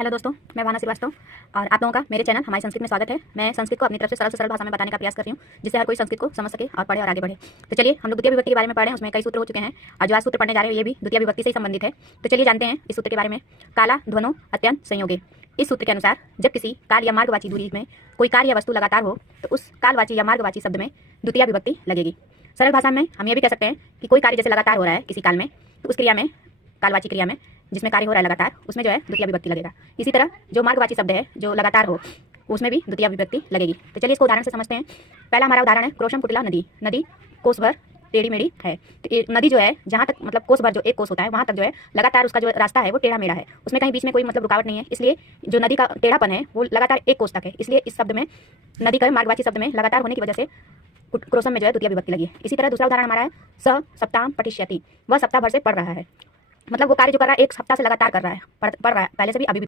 Hello दोस्तों, मैं भावना श्रीवास्तव और आप लोगों का मेरे चैनल हमारी संस्कृत में स्वागत है। मैं संस्कृत को अपनी तरफ से सरल भाषा में बताने का प्रयास कर रही हूँ, जिससे हर कोई संस्कृत को समझ सके और पढ़े और आगे बढ़े। तो चलिए हम लोग द्वितीय विभक्ति के बारे में पढ़ रहे हैं। उसमें कई सूत्र हो चुके हैं और जो आज सूत्र पढ़ने जा रहे हैं ये भी द्वितीय विभक्ति से ही संबंधित है। तो चलिए जानते हैं इस सूत्र के बारे में। काला ध्वनो अत्यंत संयोगे। इस सूत्र के अनुसार जब किसी काल या मार्गवाची दूरी में कोई कार्य या वस्तु लगातार हो तो उस कालवाची या मार्गवाची शब्द में द्वितीय विभक्ति लगेगी। सरल भाषा में हम ये भी कह सकते हैं कि कोई कार्य जैसे लगातार हो रहा है किसी काल में, तो उस क्रिया में, कालवाची क्रिया में जिसमें कार्य हो रहा है लगातार, उसमें जो है द्वितीय विभक्ति लगेगा। इसी तरह जो मार्गवाची शब्द है जो लगातार हो उसमें भी द्वितीय विभक्ति लगेगी। तो चलिए इसको उदाहरण से समझते हैं। पहला हमारा उदाहरण है क्रोशम कुटिला नदी। नदी कोस भर टेढ़ी मेढ़ी है। तो ये नदी जो है जहाँ तक मतलब कोस भर जो एक कोस होता है वहाँ तक जो है लगातार उसका जो रास्ता है वो टेढ़ा मेढ़ा है, उसमें कहीं बीच में कोई मतलब रुकावट नहीं है। इसलिए जो नदी का टेढ़ापन है वो लगातार एक कोस तक है। इसलिए इस शब्द में, नदी का मार्गवाची शब्द में लगातार होने की वजह से क्रोशम में जो है द्वितीय विभक्ति लगी है। इसी तरह दूसरा उदाहरण हमारा है स सप्ताह पठिष्यति। वह सप्ताह भर से पढ़ रहा है, मतलब वो कार्य जो कर रहा है एक सप्ताह से लगातार कर रहा है, पढ़ रहा है पहले से भी अभी भी।